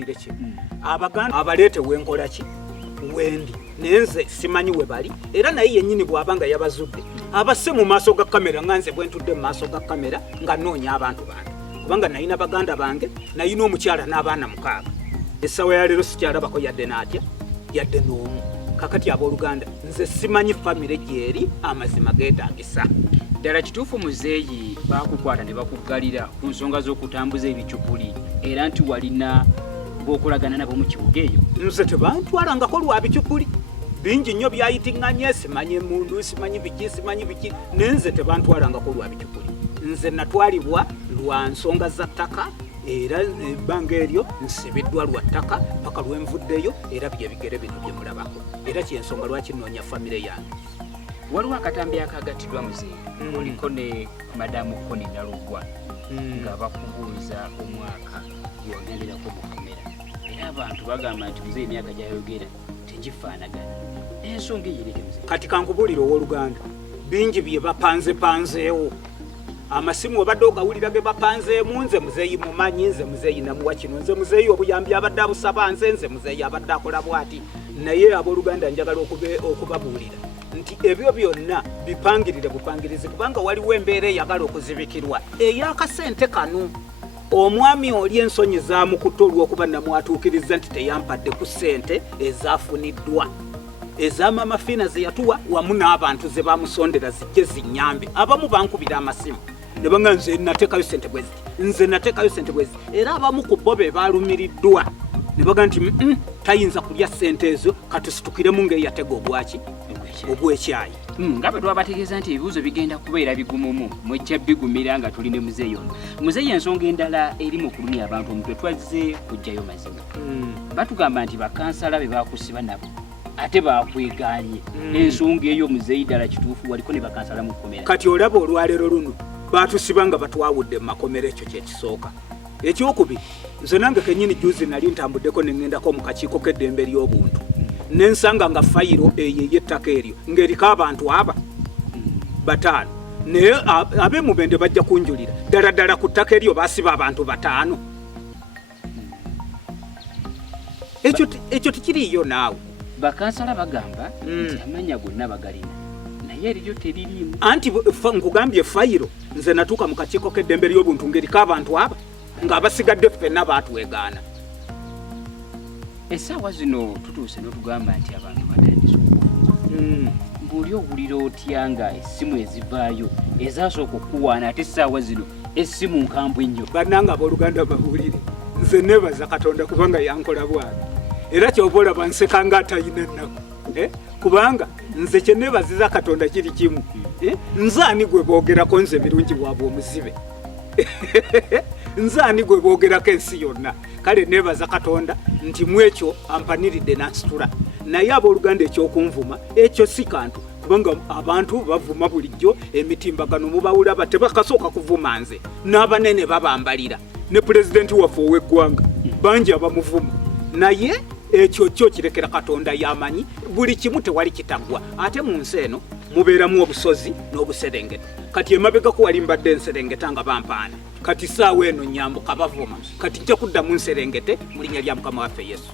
nkubuulire ki abaganda abaleete wenkola ki wendi nenze simanyi we bali era naye yennyini bw'abanga yabazudde abasse mu maaso ga kamera nga nze bwe ntudde mu maaso ga kamera nga noonya abantu bange kubanga nayina baganda bange nayina omukyala n'abaana 6 essawa ya leero sikyalabako yadde n'atya yadde n'omu kakati abooluganda nze simanyi famire gyeri amazima geetaagisa ddala kituufu muzeeyi baakukwata ne bakuggalira ku nsonga z'okutambuza ebicupuli era nti walina bw'okolagana nabo mu kibuga eyo nze tebantwalangako lwa bicupuli bingi nnyo byayitiŋŋanye simanyi emundu simanyi biki nenze tebantwalangako lwa bicupuli nze natwalibwa lwa nsonga za ttaka era ebbanga eryo nsibiddwa lwa ttaka paka lwenvuddeyo era byebigere bino bye mulabako era kyensonga lwaki nnoonya famire yange waliwo akatambi akagatiddwa muzeeyi oliko ne madamu koni nalugwa nga bakubuuza omwaka gwewagenderako mu kamera era abantu bagamba nti muzeeyi emyaka gyayogera tegifaanagana ensonga eyireke muzeeyi kati kankubuulira owooluganda bingi bye bapanzeewo amasimu obadde ogawulira ge bapanzeemu nze muzeeyi mumanyi nze muzeeyi namuwa kino nze muzeeyi obuyambi abadde abusaba nze muzeeyi abadde akola bw'ati naye abooluganda njagala okubabuulira nti ebyo byonna bipangirire bupangirizi kubanga waliwo embeera eyagala okuzibikirwa ey'akasente kano omwami oli ensonyi zaamukutte olw'okuba namwatuukiriza nti teyampadde ku ssente ezaafuniddwa ez'amama fiina ze yatuwa wamu n'abantu ze bamusondera zijje zinyambe abamu bankubira amasimu ne banga nze nateekayo ssente bwezi era abamu ku bo be baalumiriddwa ne baga nti tayinza kulya ssente ezo katusitukiremu ng'eyatega obwekyayi nga bwe twabategeeza nti ebibuuzo bigenda kubeera bigumumu mwejja bigumira nga tuli ne muzeeyi ono muzeeyi ensonga endala eri mu kulumya abantu omutwe twazze kujjayo mazima batugamba nti bakansala be bakusiba nabo ate bakweganye ensonga eyo muzeeyi ddala kituufu waliko ne bakansala mu kkomera kati olaba olwaleero luno baatusiba nga batwawudde mu makomera ekyo kyekisooka ekyokubiri nze nange kennyini juzi nali ntambuddeko ne ŋŋendako mu kakiiko k'eddembe ly'obuntu nensanga nga fayiro eyo ey'ettaka eryo ng'eriko abantu aba 5 naye ab'emubende bajja kunjulira ddala ku ttaka eryo baasiba abantu 5 ekyo tikiriiyo naawe bakansala bagamba nti amanya gonna bagalina naye eriyo teririimu anti nkugambye fayiro nze natuuka mu kakiiko k'eddembe ly'obuntu ng'eriko abantu aba ng'abasigadde ffenna baatwegaana essaawa zino tutuuse n'otugamba nti abantu batandise okufuza ng'oli owulira otya nga essimu ezivaayo ezaasooka okuwaana ate essaawa zino essimu nkambwe nnyo bannanga abooluganda babuulire nze neebaza katonda kubanga yankola bwami era kyova olaba nseka nga atayina nnaku kubanga nze kye neebaziza katonda kiri kimu nze ani gwe boogerako nze birungi bwabwe omuzibe nze ani gwe boogerako ensi yonna kale neebaza katonda nti mu ekyo ampaniridde n'ansitula naye abooluganda ekyokunvuma ekyo si kantu kubanga abantu bavuma bulijjo emitimbagano mubawulaba tebakasooka kuvuma nze n'abanene babambalira ne pulezidenti waffe ow'eggwanga bangi abamuvuma naye ekyo kyo kirekera katonda yamanyi buli kimu tewali kitaggwa ate mu nsi eno mubeeramu obusozi n'obuserengeta kati emabegako wali mbadde nserengeta nga bampaana kati saawa eno nyambuka bavuma kati nja kudda mu nserengete mu linnya lya mukama waffe yesu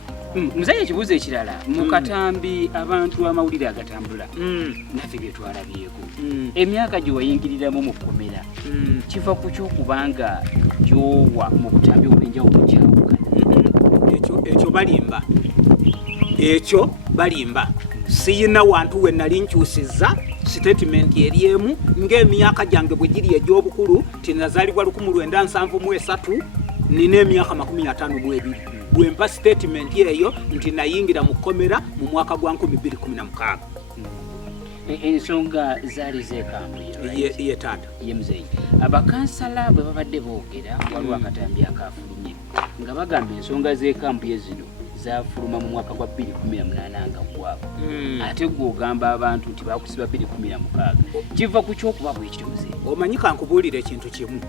muzeeyi ekibuuzo ekirala mu katambi abantu amawulire agatambula naffe bye twalabyeko emyaka gye wayingiriramu mu kkomera kiva ku kyokubanga gyowa mu butambi obwenjawulo kyawukana ekyo balimba siyina wantu we nali nkyusizza statement eriemu ng'emyaka gyange bwe giri egy'obukulu tinazaalibwa 1973 nina emyaka 52 bwe mpa statement eyo nti nayingira mu kkomera mu mwaka gwa 2016 ensonga zaali zeekambu ye taata ye muzeeyi abakansala bwe babadde boogera waliwo akatambi akafulumye nga bagamba ensonga z'ekampu ye zino zaafuluma mu mwaka gwa 2018 nga gwabo ate gw'ogamba abantu nti bakusiba 2016 kiva ku kyokuba bwekityo muzeeyi omanyi kankubuulira ekintu kimu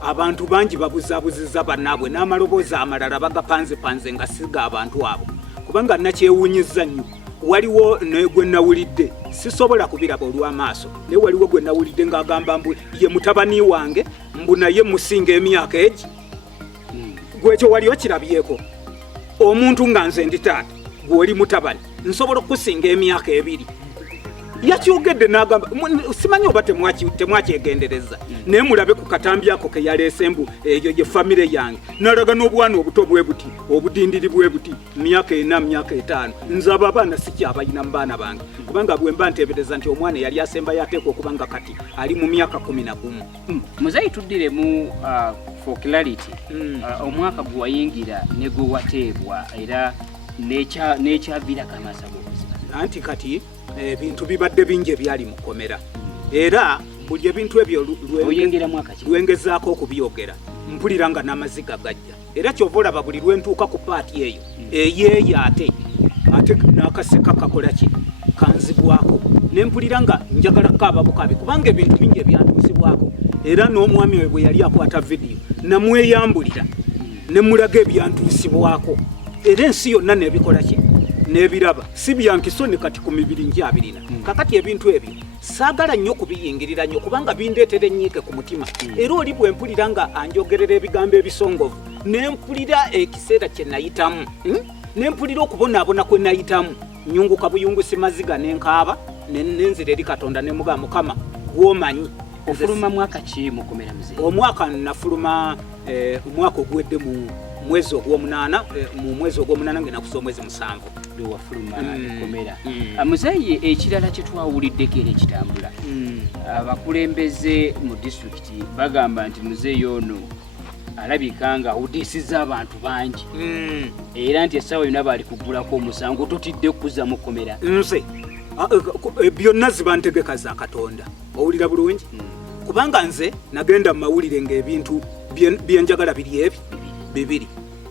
abantu bangi babuzaabuzizza bannaabwe n'amaloboozi amalala bagapanzepanze nga siga abantu abo kubanga nakyewuunyizza nnyo waliwo gwe nawulidde sisobola kubiraba olw'amaaso naye waliwo gwe nawulidde ng'agamba mbu ye mutabani wange mbu naye musinga emyaka egi gwekyo wali okirabyeko omuntu nga nze ndi taata gw'oli mutabani nsobola okusinga emyaka 2 yakyogedde n'agamba simanyi oba temwakyegendereza naye mulabe ku katambi ako ke yaleese embu eyo ye famire yange n'alaga n'obwana obuto bwe buti obudindiri bwe buti myaka 4 myaka 5 nze abo abaana sikyabalina mu baana bange kubanga bwe mba nteebereza nti omwana yali asemba yateeka okuba nga kati ali mu myaka 11. Muzeeyi tuddire mu for clarity omwaka gwe wayingira ne gwe wateebwa era n'ekyaviirako amaaso ag'obuzima anti kati ebintu bibadde bingi ebyali mu kkomera era buli ebintu ebyo lwengezaako okubyogera mpulira nga n'amaziga gajja era kyova olaba buli lwentuuka ku paati eyo eyeeyo ate n'akaseka kakola ki kanzibwako nempulira nga njagala kukaaba bukabi kubanga ebintu bingi ebyantuusibwako era n'omwami we bwe yali akwata vidiyo namweyambulira ne mulaga ebyantuusibwako era ensi yonna nebikola ki nebiraba si byankisoni kati ku mibiri nkyabirina kakati ebintu ebyo saagala nnyo kubiyingirira nnyo kubanga bindeetera ennyiike ku mutima era oli bwe mpulira nga anjogerera ebigambo ebisongovu nempulira ekiseera kye nayitamu nempulira okubonaabona kwe nayitamu nyunguka buyungusi maziga nenkaaba nenzira eri Katonda ne mugamba Mukama gwomanyi. Ofuluma mwaka ki mu kkomera muzeeyi? Omwaka nafuluma omwaka ogwedde mu mwezi ogw'omunaana mu mwezi ogw'omunaana ngenda kusoma mwezi 7 lwe wafuluma ekkomera. Muzeeyi ekirala kye twawuliddeko era ekitambula abakulembeze mu disitulikiti bagamba nti muzeeyi ono alabika nga awudiisizza abantu bangi era nti essaawa yonna baali kuggulako omusango totidde kuzza mu kkomera. Nze byonna ziba ntegeka za Katonda owulira bulungi kubanga nze nagenda mu mawulire ng'ebintu byenjagala bibiri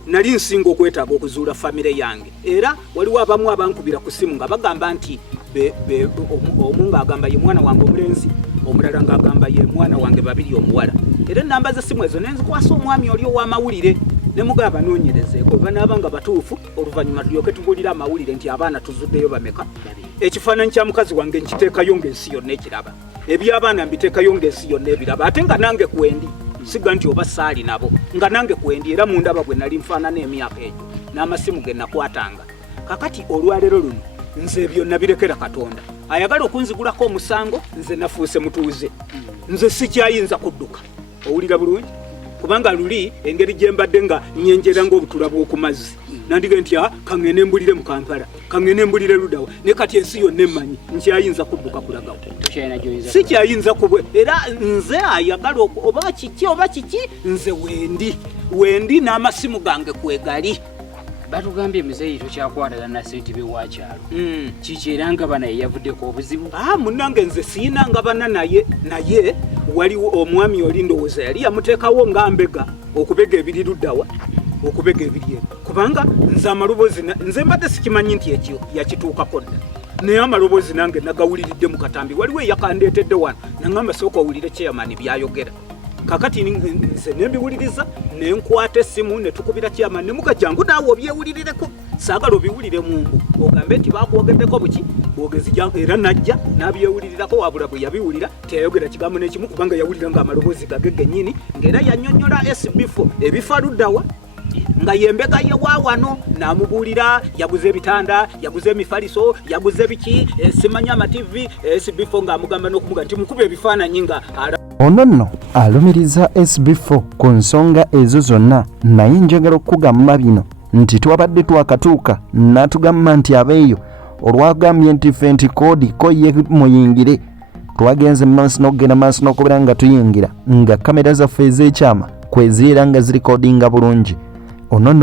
nali nsinga okwetaaga okuzuula famire yange era waliwo abamu abankubira ku simu nga bagamba nti omu ng'agamba ye mwana wange omulenzi omulala ng'agamba ye mwana wange babiri omuwala era namba z'essimu ezo nenzikwasa omwami oli ow'amawulire ne mugaba banoonyerezeeko banaaba nga batuufu oluvannyuma tulyoke tubuulire amawulire nti abaana tuzuddeyo bameka ekifaananyi kya mukazi wange nkiteekayo ng'ensi yonna ekiraba eby'abaana mbiteekayo ng'ensi yonna ebiraba ate nga nange kwendi siga nti oba saali nabo nga nange kwendi era mundaba bwe nali nfaanana emyaka egyo n'amasimu ge nakwatanga kakati olwaleero luno nze byonna birekera Katonda ayagala okunzigulako omusango nze nafuuse mutuuze nze sikyayinza kudduka owulira bulungi kubanga luli engeri gye mbadde nga nyenjera ng'obutula bw'oku mazzi nandige nti kaŋŋende mbulire mu Kampala kaŋŋende mbulire Ludawa ne kati ensi yonna emmanyi nkyayinza kudduka kulagawo sikyayinza kubwe era nze ayagala oba kiki nze wendi n'amasimu gange kwegali. Batugambye muzeeyi tokyakwatana na ssentebe wa kyalo kiki era ngabana ye yavuddeko obuzibu? Munnange nze siina ngabana naye waliwo omwami oli ndowooza yali yamuteekawo nga mbega okubega ebiri Ludawa okubega ebiri kubanga nze amaloboozi nze mbadde sikimanyi nti ekyo yakituukako dda naye amaloboozi nange nagawuliridde mu katambi waliwo eyakandeetedde wano nangamba sooka owulire chairman byayogera kakati nze nembiwuliriza nenkwata essimu netukubira chairman nemuga jangu naawe obyewulirireko saagala obiwulire mumbu ogambe nti bakwogeddeko buki bwogezi jangu era najja nabyewulirirako wabula bwe yabiwulira teyayogera kigambo n'ekimu kubanga yawulira nga amaloboozi gage gennyini ng'era yannyonnyola sb4 ebifa Ludawa nga yembega ye waawano n'amubuulira yaguze ebitanda yaguze emifaliso yaguze biki simanya amativi sb4 ng'amugamba n'okumuga nti mukuba ebifaananyi nga ono nno alumiriza sb4 ku nsonga ezo zonna naye njagala okugamba bino nti twabadde twakatuuka n'atugamba nti abeeyo olwagambye nti ffe nti koodi ko ye muyingire twagenze maaso n'okugenda maaso n'okubeera nga tuyingira nga kamera zaffe ez'ekyama kweziira nga zirikodinga bulungi ono